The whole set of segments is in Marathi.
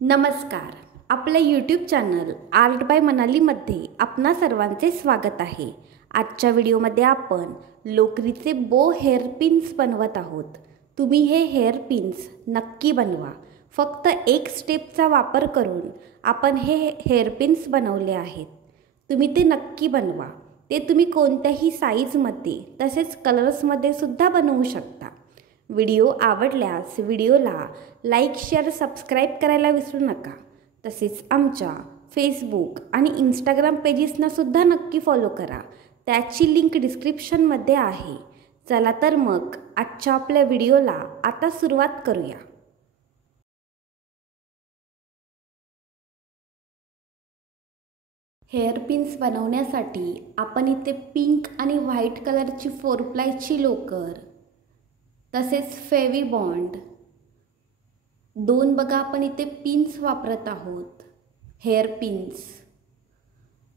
नमस्कार. आपल्या यूट्यूब चॅनल आर्ट बाय मनालीमध्ये आपणा सर्वांचे स्वागत आहे. आजच्या व्हिडिओमध्ये आपण लोकरीचे बो हेअर पिन्स बनवत आहोत. तुम्ही हे हेअर पिन्स नक्की बनवा. फक्त एक स्टेपचा वापर करून आपण हे हेअर पिन्स बनवले आहेत. तुम्ही ते नक्की बनवा. ते तुम्ही कोणत्याही साईजमध्ये तसेच कलर्समध्ये सुद्धा बनवू शकता. व्हिडिओ आवडल्यास व्हिडिओला लाईक, शेअर, सबस्क्राईब करायला विसरू नका. तसेच आमच्या फेसबुक आणि इंस्टाग्राम पेजेसना सुद्धा नक्की फॉलो करा. त्याची लिंक डिस्क्रिप्शनमध्ये आहे. चला तर मग आजच्या आपल्या व्हिडिओला आता सुरुवात करूया. हेअर पिन्स बनवण्यासाठी आपण इथे पिंक आणि व्हाईट कलरची 4प्लायची लोकर, तसेच फेवी बॉन्ड, 2 बघा आपण इथे पिन्स वापरत आहोत, हेअर पिन्स.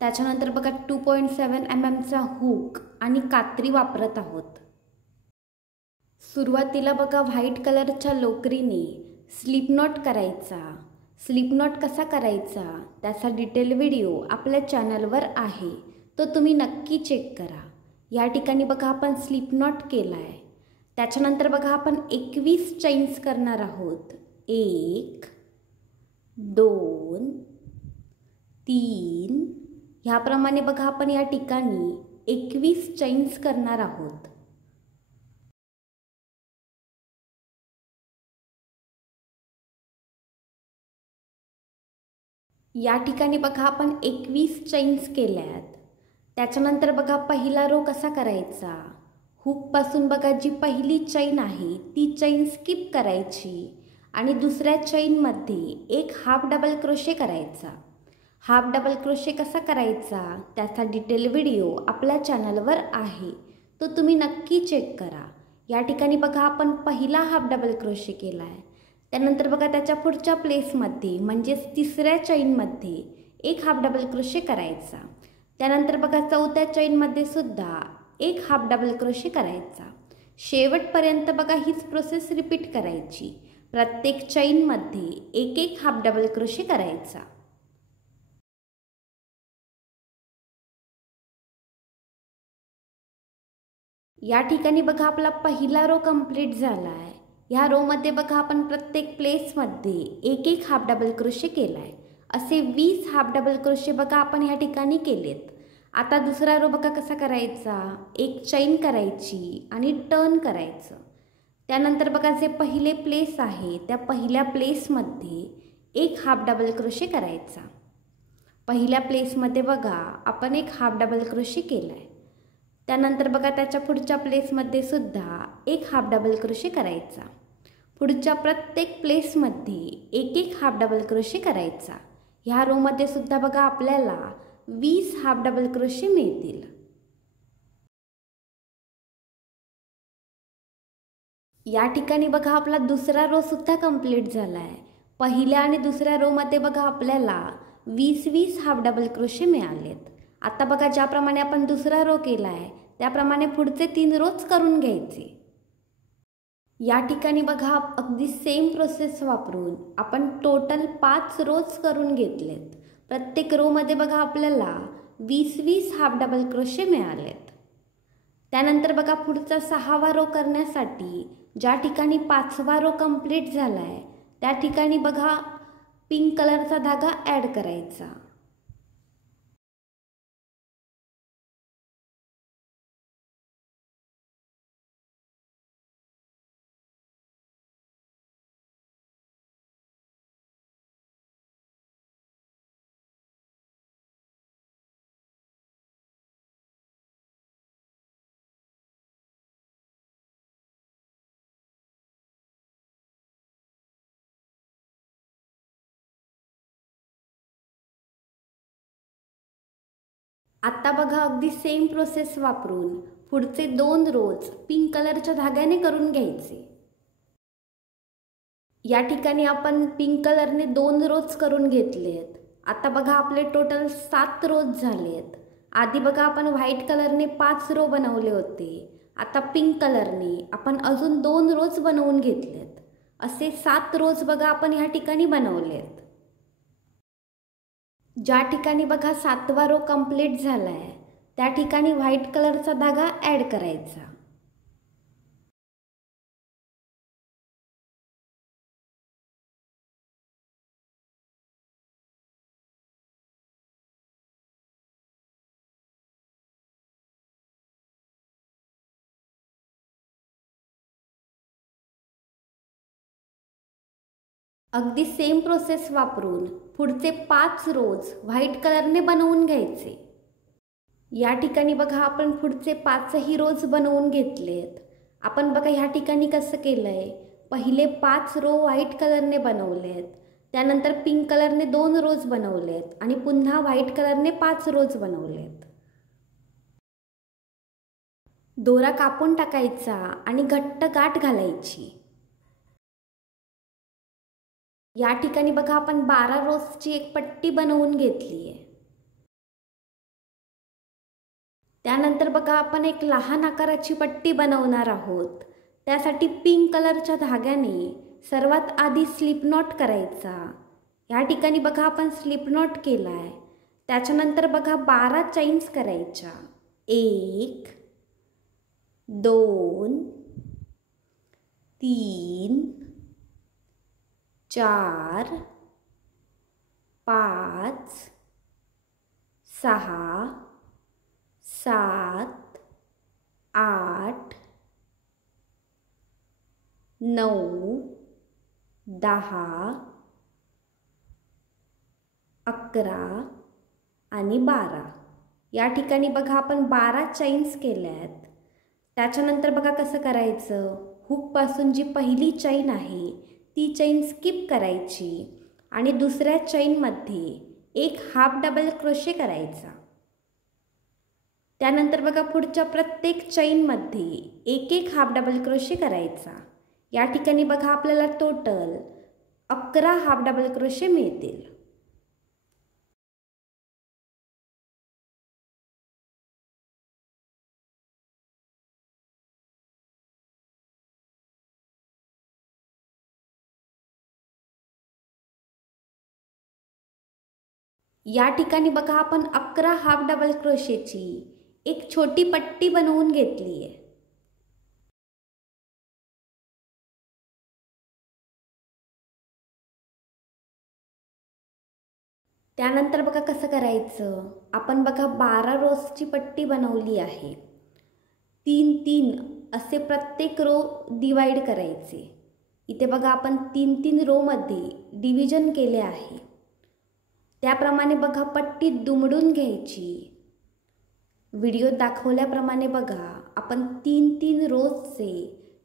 त्याच्यानंतर बघा 2.7 mm हुक आणि कात्री वापरत आहोत. सुरुवातीला बघा व्हाईट कलरच्या लोकरीने स्लिप नॉट करायचा. स्लिप नॉट कसा करायचा त्याचा डिटेल व्हिडिओ आपल्या चॅनलवर आहे, तो तुम्ही नक्की चेक करा. या ठिकाणी बघा आपण स्लिप नॉट केला आहे. त्याच्यानंतर बघा आपण 21 चैन्स करणार आहोत. 1 2 3 ह्याप्रमाणे बघा आपण या ठिकाणी 21 चैन्स करणार आहोत. या ठिकाणी बघा आपण 21 चैन्स केल्यात. त्याच्यानंतर बघा पहिला रो कसा करायचा. हुकपासून बघा जी पहिली चैन आहे ती चैन स्किप करायची आणि दुसऱ्या चैनमध्ये एक हाफ डबल क्रोशे करायचा. हाफ डबल क्रोशे कसा करायचा त्याचा डिटेल व्हिडिओ आपल्या चॅनलवर आहे, तो तुम्ही नक्की चेक करा. या ठिकाणी बघा आपण पहिला हाफ डबल क्रोशे केला आहे. त्यानंतर बघा त्याच्या पुढच्या प्लेसमध्ये म्हणजेच तिसऱ्या चैनमध्ये एक हाफ डबल क्रोशे करायचा. त्यानंतर बघा चौथ्या चैनमध्ये सुद्धा एक हाफ डबल क्रोशे करायचा. शेवटपर्यंत बघा हीच प्रोसेस रिपीट करायची. प्रत्येक चैनमध्ये एक एक हाफ डबल क्रोशे करायचा. या ठिकाणी बघा आपला पहिला रो कंप्लीट झाला आहे. ह्या रोमध्ये बघा आपण प्रत्येक प्लेसमध्ये एक एक हाफ डबल क्रोशे केला आहे. असे 20 हाफ डबल क्रोशे बघा आपण ह्या ठिकाणी केलेत. आता दुसरा रो बघा कसा करायचा. एक चैन करायची आणि टर्न करायचं. त्यानंतर बघा जे पहिले प्लेस आहे त्या पहिल्या प्लेसमध्ये एक हाफ डबल क्रोशे करायचा. पहिल्या प्लेसमध्ये बघा आपण एक हाफ डबल क्रोशे केला आहे. त्यानंतर बघा त्याच्या पुढच्या प्लेसमध्ये सुद्धा एक हाफ डबल क्रोशे करायचा. पुढच्या प्रत्येक प्लेसमध्ये एक एक हाफ डबल क्रोशे करायचा. ह्या रोमध्ये सुद्धा बघा आपल्याला 20 हाफ डबल क्रोशे मिळतील. या ठिकाणी बघा आपला दुसरा रो सुद्धा कंप्लीट झाला आहे. पहिल्या आणि दुसऱ्या रोमध्ये बघा आपल्याला 20 हाफ डबल क्रोशे मिळालेत. आता बघा ज्याप्रमाणे आपण दुसरा रो केला आहे त्याप्रमाणे पुढचे 3 रोज करून घ्यायचे. या ठिकाणी बघा अगदी सेम प्रोसेस वापरून आपण टोटल 5 रोज करून घेतलेत. प्रत्येक रोमध्ये बघा आपल्याला 20 हाफ डबल क्रोशे मिळालेत. त्यानंतर बघा पुढचा 6वा रो करण्यासाठी ज्या ठिकाणी 5वा रो कंप्लीट झाला आहे त्या ठिकाणी बघा पिंक कलरचा धागा ॲड करायचा. आता बघा अगदी सेम प्रोसेस वापरून पुढचे 2 रोज पिंक कलरच्या धाग्याने करून घ्यायचे. या ठिकाणी आपण पिंक कलरने 2 रोज करून घेतलेत. आता बघा आपले टोटल 7 रोज झालेत. आधी बघा आपण व्हाईट कलरने 5 रो बनवले होते. आता पिंक कलरने आपण अजून 2 रोज बनवून घेतलेत. असे 7 रोज बघा आपण ह्या ठिकाणी बनवलेत. ज्या ठिकाणी बघा 7वा रो कंप्लीट झाला आहे त्या ठिकाणी व्हाईट कलरचा धागा ॲड करायचा. अगदी सेम प्रोसेस वापरून पुढचे 5 रोज व्हाईट कलरने बनवून घ्यायचे. या ठिकाणी बघा आपण पुढचे 5ही रोज बनवून घेतलेत. आपण बघा ह्या ठिकाणी कसं केलं आहे, पहिले 5 रो व्हाईट कलरने बनवलेत, त्यानंतर पिंक कलरने 2 रोज बनवलेत आणि पुन्हा व्हाईट कलरने 5 रोज बनवलेत. दोरा कापून टाकायचा आणि घट्ट गाठ घालायची. या ठिकाणी बघा आपण 12 रोजची एक पट्टी बनवून घेतली आहे. त्यानंतर बघा आपण एक लहान आकाराची पट्टी बनवणार आहोत. त्यासाठी पिंक कलरच्या धाग्याने सर्वात आधी स्लिप नॉट करायचा. या ठिकाणी बघा आपण स्लिप नॉट केला आहे. त्याच्यानंतर बघा 12 चैन्स करायच्या. 1 2 3 4 5 6 7 8 9 10 11 आणि 12. या ठिकाणी बघा आपण 12 चैन्स केल्या आहेत. त्याच्यानंतर बघा कसं करायचं, हुकपासून जी पहिली चैन आहे ती चैन स्किप करायची आणि दुसऱ्या चैनमध्ये एक हाफ डबल क्रोशे करायचा. त्यानंतर बघा पुढच्या प्रत्येक चैनमध्ये एक एक हाफ डबल क्रोशे करायचा. या ठिकाणी बघा आपल्याला टोटल 11 हाफ डबल क्रोशे मिळतील. या ठिकाणी बघा आपण 11 हाफ डबल क्रोशेची एक छोटी पट्टी बनवून घेतली आहे. त्यानंतर बघा कसं करायचं, आपण बघा 12 रोजची पट्टी बनवली आहे. 3-3 असे प्रत्येक रो डिवाइड करायचे. इथे बघा आपण 3-3 रोमध्ये डिव्हिजन केले आहे. त्याप्रमाणे बघा पट्टी दुमडून घ्यायची. व्हिडिओ दाखवल्याप्रमाणे बघा आपण 3-3 रोजचे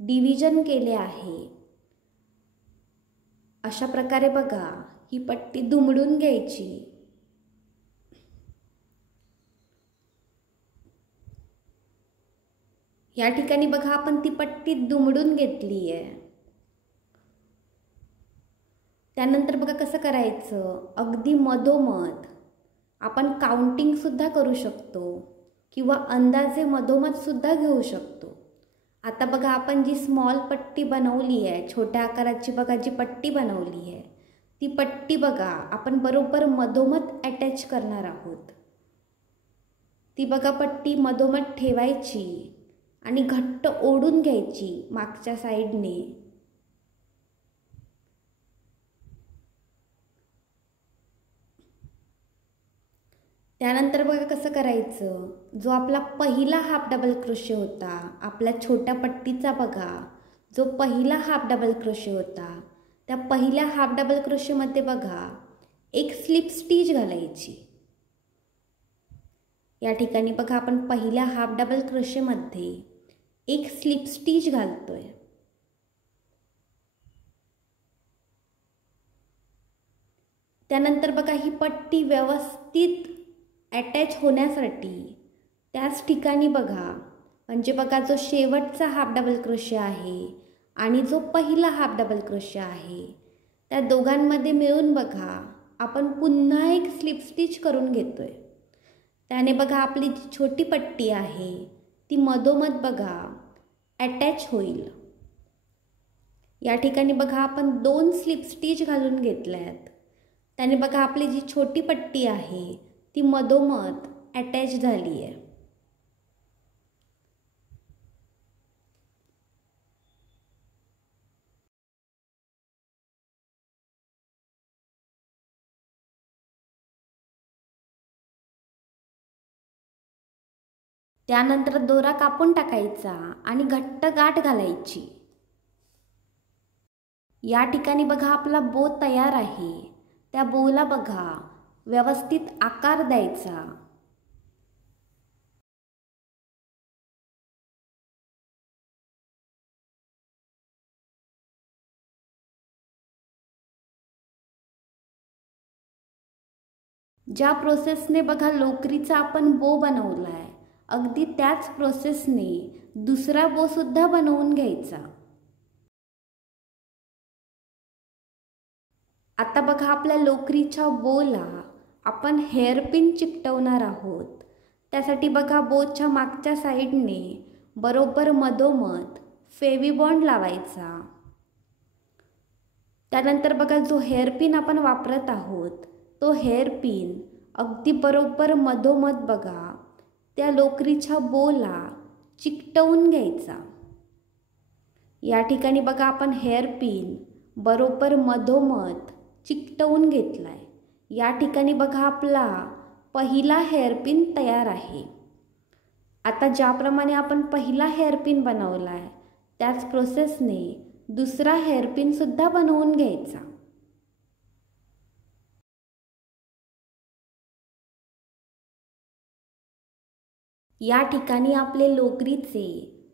डिव्हिजन केले आहे. अशा प्रकारे बघा ही पट्टी दुमडून घ्यायची. या ठिकाणी बघा आपण ती पट्टी दुमडून घेतली आहे. त्यानंतर बघा कसं करायचं, अगदी मधोमध आपण काउंटिंग सुद्धा करू शकतो किंवा अंदाजे मधोमध सुद्धा घेऊ शकतो. आता बघा आपण जी स्मॉल पट्टी बनवली आहे, छोट्या आकाराची बघा जी पट्टी बनवली आहे, ती पट्टी बघा आपण बरोबर मधोमध अटॅच करणार आहोत. ती बघा पट्टी मधोमध ठेवायची आणि घट्ट ओढून घ्यायची मागच्या साईडने. त्यानंतर बघा कसं करायचं, जो आपला पहिला हाफ डबल क्रोशे होता आपल्या छोट्या पट्टीचा बघा, जो पहिला हाफ डबल क्रोशे होता त्या पहिल्या हाफ डबल क्रोशेमध्ये बघा एक स्लिप स्टिच घालायची. या ठिकाणी बघा आपण पहिल्या हाफ डबल क्रोशेमध्ये एक स्लिप स्टिच घालतोय. त्यानंतर बघा ही पट्टी व्यवस्थित अटॅच होण्यासाठी त्याच ठिकाणी बघा, म्हणजे बघा जो शेवटचा हाफ डबल क्रोशे आहे आणि जो पहिला हाफ डबल क्रोशे आहे त्या दोघांमध्ये मिळून बघा आपण पुन्हा एक स्लिप स्टिच करून घेतोय. त्याने बघा आपली जी छोटी पट्टी आहे ती मधोमध बघा अटॅच होईल. या ठिकाणी बघा आपण 2 स्लिप स्टिच घालून घेतल्यात. त्याने बघा आपली जी छोटी पट्टी आहे ती मधोमध अटॅच झाली आहे. त्यानंतर दोरा कापून टाकायचा आणि घट्ट गाठ घालायची. या ठिकाणी बघा आपला बो तयार आहे. त्या बोला बघा व्यवस्थित आकार द्यायचा. ज्या प्रोसेसने बघा लोकरीचा आपण बो बनवलाय, अगदी त्याच प्रोसेसने दुसरा बो सुद्धा बनवून घ्यायचा. आता बघा आपल्या लोकरीच्या बोला आपण हेअरपिन चिकटवणार आहोत. त्यासाठी बघा बोच्या मागच्या साईडने बरोबर मधोमध फेविबॉन्ड लावायचा. त्यानंतर बघा जो हेअरपिन आपण वापरत आहोत तो हेअरपिन अगदी बरोबर मधोमध बघा त्या लोकरीच्या बोला चिकटवून घ्यायचा. या ठिकाणी बघा आपण हेअरपिन बरोबर मधोमध चिकटवून घेतलाय. या ठिकाणी बघा आपला पहिला हेअरपिन तयार आहे. आता ज्याप्रमाणे आपण पहिला हेअरपिन बनवलाय त्याच प्रोसेसने दुसरा हेअरपिन सुद्धा बनवून घ्यायचा. या ठिकाणी आपले लोकरीचे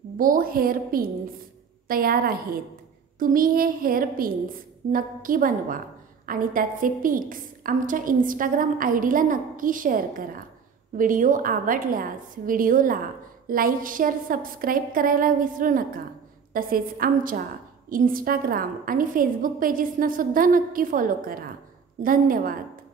बो हेअरपिन्स तयार आहेत. तुम्ही हे हेअरपिन्स नक्की बनवा आणि त्याचे पिक्स आमच्या इंस्टाग्राम ID ला नक्की शेअर करा. व्हिडिओ आवडल्यास व्हिडिओला लाईक, शेअर, सबस्क्राईब करायला विसरू नका. तसेच आमच्या इंस्टाग्राम आणि फेसबुक पेजेसना सुद्धा नक्की फॉलो करा. धन्यवाद.